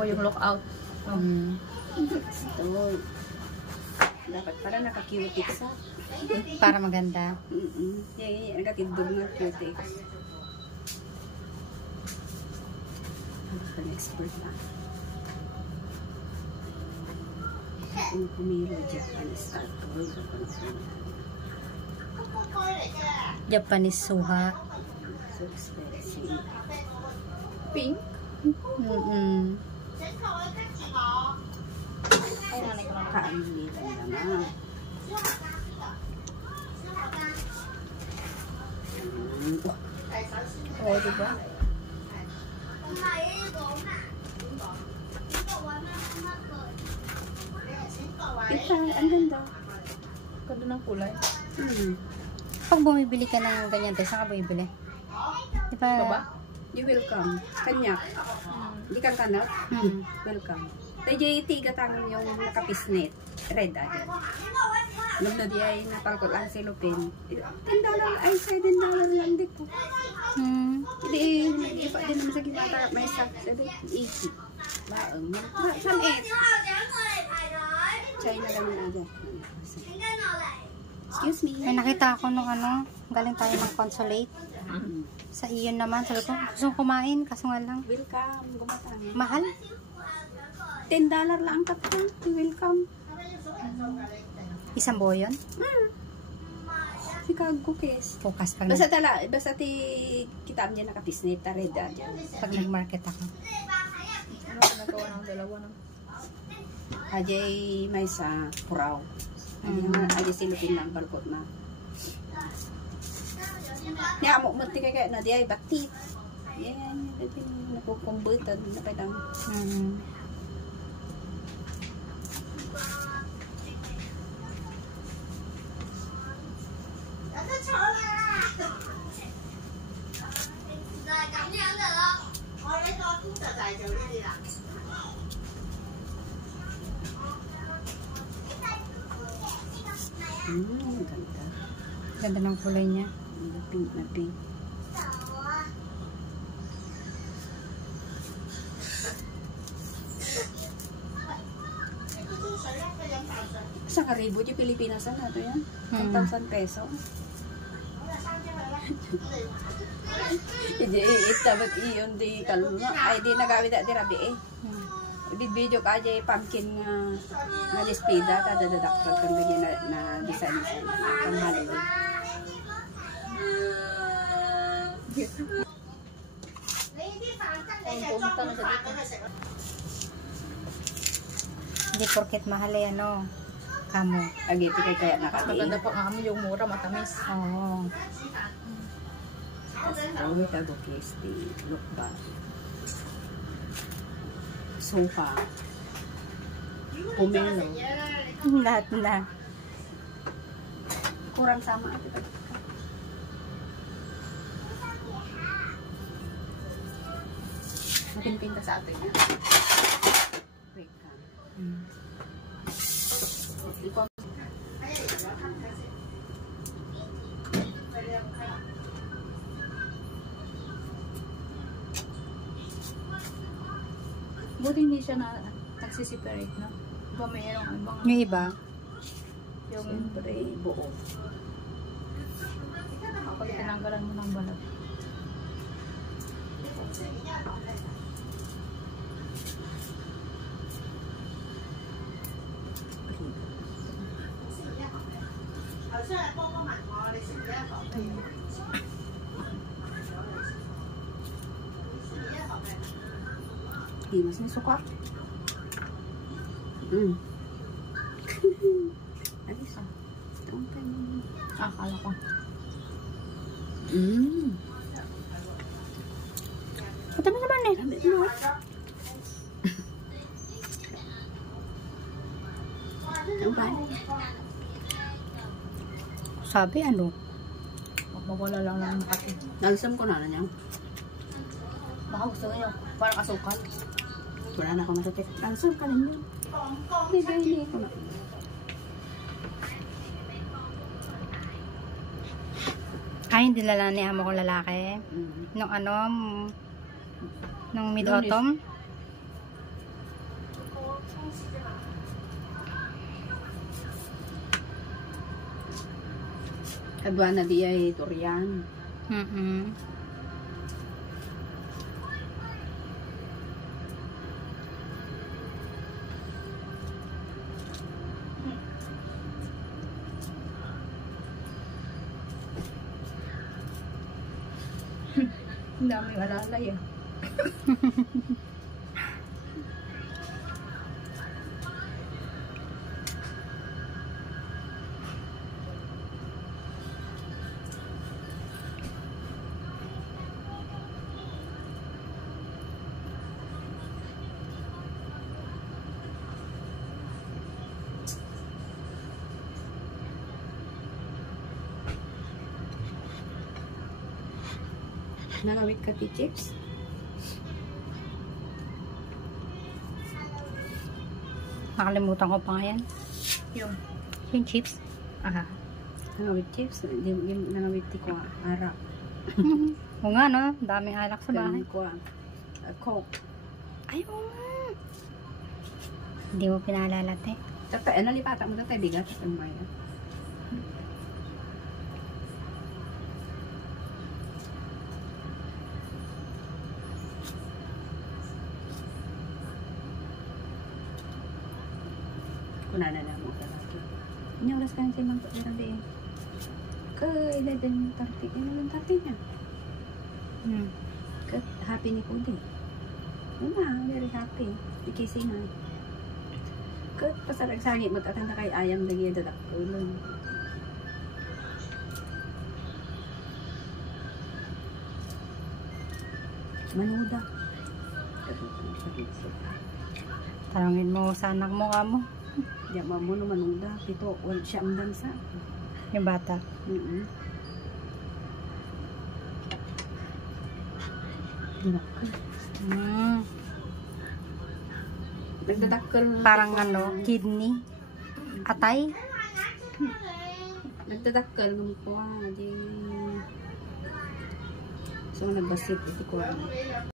po yung lookout. Gusto. Dapat para naka-cutex sa. Para maganda. Yan, nakatindog ng cutex. Ang expert na. Kung pumiro Japanese alcohol. Japanese suha. So expensive. Pink? Ay, nanay ko lang. Kaalitan naman. Oo, diba? Ito, ang ganda. Ganda ng kulay. Pag bumibili ka ng ganyan, saan ka bumibili? Diba? Baba? You welcome. Kanya. Hindi kang kanap? Welcome. Tayo tigatang yung nakapisnet. Red agad. Nung na di ay napalkot lang si Lupin. $10 ay $7 lang din ko. Hindi, nag-ipa din naman sa gibata. May sa 80. Baang. Saan eh? China naman agad. Excuse me. May nakita ako nung galing tayo ng Consulate. Sa iyon naman, sabi ko, gusto kong kumain, kaso nga lang. Welcome. Gumatang. Mahal? $10 lang kapta. Welcome. Isang buo yun? Chicago cookies. Focus pa Basta tala, basta kita niya nakapisnet, red dyan. pag nag-market ako. Ano ko nagawa ng dalawa ng Ajay may sa puraw. Ajay silupin lang balkot na. Niya mo muti kaya na di ay batit. Yan, nakukumbutan na kailang. Ganda. Ganda ng kulay niya. Pink na pink. Sa karibo di Pilipinas na ito yan? 10,000 peso. Hindi itabat iyon di kalma. Ay di nagawid di rabi eh. Video ka jay pumpkin nga despida ta dadaktor kan bigyan na design ang Halloween. pumunta na sa dito. Hindi porket mahal eh, kamo. Agiti kaya nakati. Maganda pa nga yung mura, matamis. Oo. Tapos tago case di look back. Sofa. Pomelo. Lahat na. Kurang sama ito. Napinpinta sa atin yan. Wait ka. Buti hindi siya na nagsisiperate, no? Diba mayroong ibang... Yung iba? Yung Siyempre, buo. pag tinanggalan mo ng balat. Mas may suka. Alis ah. Akala ko. Ito mo naman eh. Sabi Mawala lang lang makati. Nagsam ko na niya. Baka gusto nyo, parang asukal. Wala na ako masakit. Nagsam ka ninyo. Hindi ko na. Ay, hindi lala ni amo ko lalaki. Nung nung mid-autumn. Kadwa na di ay durian. Ang daming alalay ah. Nangawit ka ti chips? Nakalimutan ko pa nga yan. Yung chips. Aha. Nangawit chips? Yung nangawit ti ko arak. O nga no, daming alak sa bahay. Ko Coke. Ay, oo nga. Hindi mo pinaalala, te. Tata, nalipatan mo tatay bigat. Ang maya. Kunana na mo kalaki. Ini oras kan sa mga pagkakabi. Ke 11:30. 11:30 na. Ke happy ni Kundi. Very happy. Ikisingan. Ke pasarag-sangi matatanda kay ayam lagi dadak ulon. Manuda. Tarangin mo sa anak mo ka mo. Diya mo no manuda. Pito, wala siya ang dansa. Yung bata. Nagdadakkel. Parang ano, kidney. Atay. Nagdadakkel ng po. So, nagbasit ito ko.